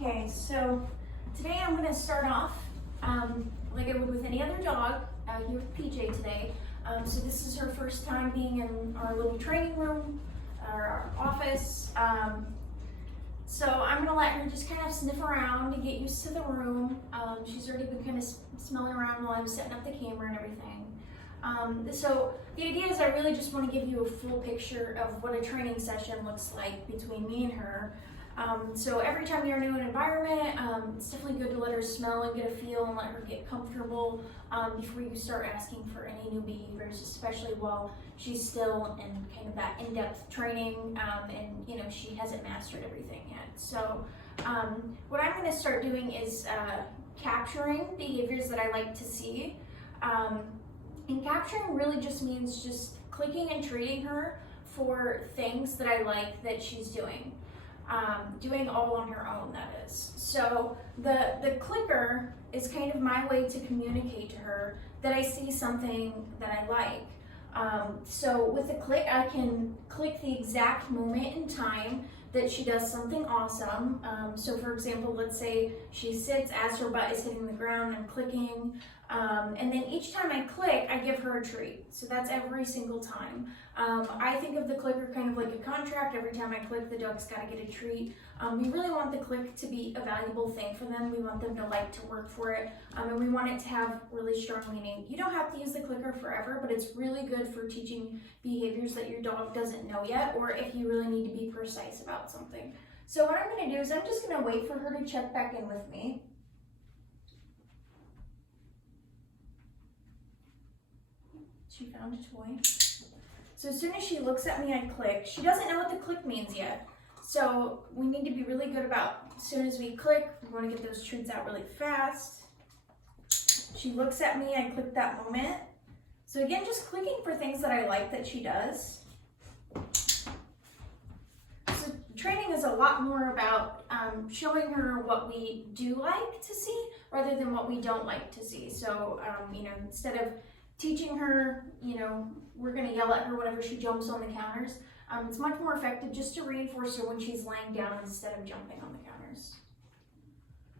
Okay, so today I'm going to start off like I would with any other dog here with PJ today. So this is her first time being in our little training room, our office. So I'm going to let her just kind of sniff around and get used to the room. She's already been kind of smelling around while I'm setting up the camera and everything. So the idea is I really just want to give you a full picture of what a training session looks like between me and her. So every time you're in an environment, it's definitely good to let her smell and get a feel and let her get comfortable before you start asking for any new behaviors, especially while she's still in kind of that in-depth training and you know she hasn't mastered everything yet. So what I'm going to start doing is capturing behaviors that I like to see. And capturing really just means just clicking and treating her for things that I like that she's doing. Doing all on her own, that is. So the clicker is kind of my way to communicate to her that I see something that I like. So with the click, I can click the exact moment in time that she does something awesome. So for example, let's say she sits as her butt is hitting the ground and clicking. And then each time I click, I give her a treat. So that's every single time. I think of the clicker kind of like a contract. Every time I click, the dog's got to get a treat. We really want the click to be a valuable thing for them. We want them to like to work for it. And we want it to have really strong meaning. You don't have to use the clicker forever, but it's really good for teaching behaviors that your dog doesn't know yet, or if you really need to be precise about something. So what I'm going to do is I'm just going to wait for her to check back in with me. She found a toy. So as soon as she looks at me, I click. She doesn't know what the click means yet. So we need to be really good about, as soon as we click, we want to get those treats out really fast. She looks at me, I click that moment. So again, just clicking for things that I like that she does. So training is a lot more about showing her what we do like to see rather than what we don't like to see. So, you know, instead of teaching her, you know, we're going to yell at her whenever she jumps on the counters. It's much more effective just to reinforce her when she's laying down instead of jumping on the counters.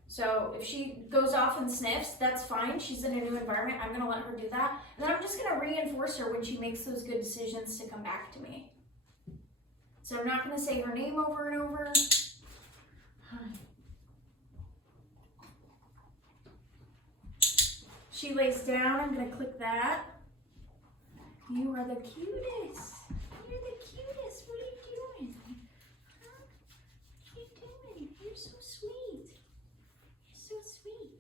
So if she goes off and sniffs, that's fine. She's in a new environment. I'm going to let her do that. And then I'm just going to reinforce her when she makes those good decisions to come back to me. So I'm not going to say her name over and over. She lays down, I'm going to click that. You are the cutest. You're the cutest. What are you doing? Huh? What are you doing? You're so sweet. You're so sweet.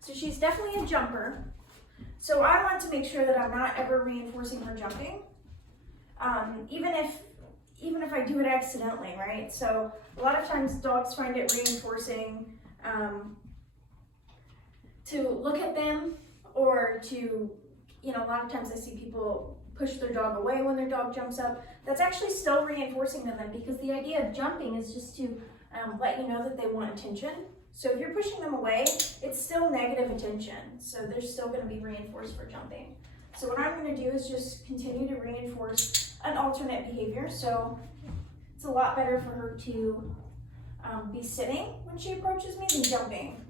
So she's definitely a jumper. So I want to make sure that I'm not ever reinforcing her jumping. Even if I do it accidentally, right? So a lot of times dogs find it reinforcing to look at them or to, you know, a lot of times I see people push their dog away when their dog jumps up. That's actually still reinforcing to them because the idea of jumping is just to let you know that they want attention. So if you're pushing them away, it's still negative attention. So they're still going to be reinforced for jumping. So what I'm going to do is just continue to reinforce an alternate behavior. So it's a lot better for her to be sitting when she approaches me than jumping.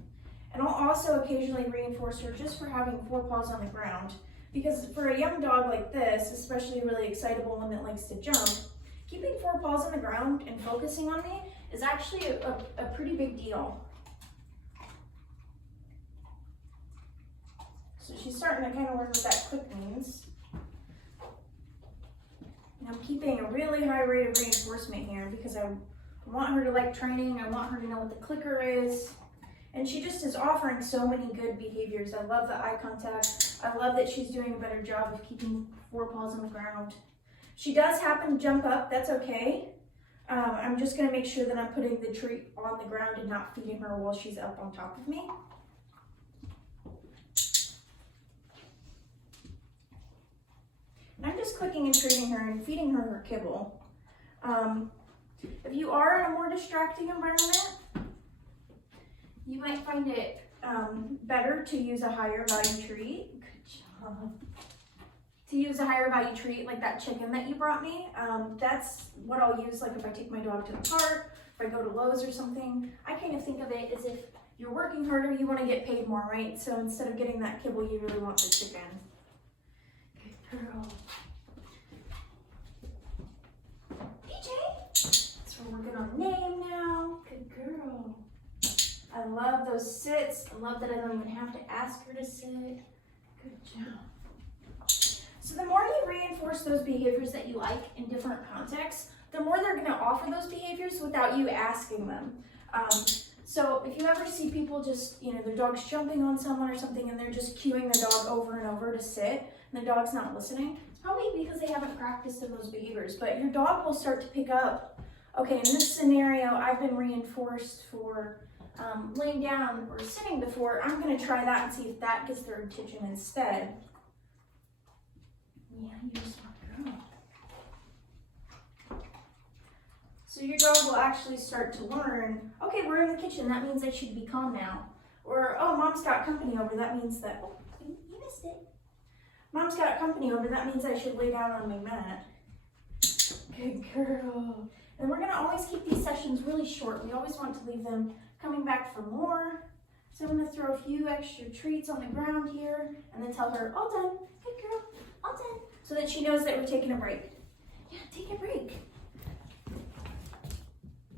And I'll also occasionally reinforce her just for having 4 paws on the ground. Because for a young dog like this, especially a really excitable one that likes to jump, keeping 4 paws on the ground and focusing on me is actually a pretty big deal. So she's starting to kind of learn what that click means. And I'm keeping a really high rate of reinforcement here because I want her to like training. I want her to know what the clicker is. And she just is offering so many good behaviors. I love the eye contact. I love that she's doing a better job of keeping 4 paws on the ground. She does happen to jump up, that's okay. I'm just gonna make sure that I'm putting the treat on the ground and not feeding her while she's up on top of me. And I'm just clicking and treating her and feeding her her kibble. If you are in a more distracting environment, you might find it better to use a higher value treat. Good job. to use a higher value treat like that chicken that you brought me. That's what I'll use like if I take my dog to the park, if I go to Lowe's or something. I kind of think of it as if you're working harder, you want to get paid more, right? So instead of getting that kibble, you really want the chicken. Good girl. PJ! So we're working on name now. Good girl. I love those sits. I love that I don't even have to ask her to sit. Good job. So the more you reinforce those behaviors that you like in different contexts, the more they're going to offer those behaviors without you asking them. So if you ever see people just, their dog's jumping on someone or something and they're just cueing their dog over and over to sit and the dog's not listening, it's probably because they haven't practiced in those behaviors. But your dog will start to pick up, okay, in this scenario, I've been reinforced for laying down or sitting before. I'm going to try that and see if that gets their attention instead. Yeah, you're a smart girl. So your dog will actually start to learn, okay, we're in the kitchen, that means I should be calm now. Or, oh, mom's got company over, that means that, oh, you missed it. Mom's got company over, that means I should lay down on my mat. Good girl. And we're gonna always keep these sessions really short. We always want to leave them coming back for more. So I'm gonna throw a few extra treats on the ground here and then tell her, all done, good girl, all done. So that she knows that we're taking a break. Yeah, take a break.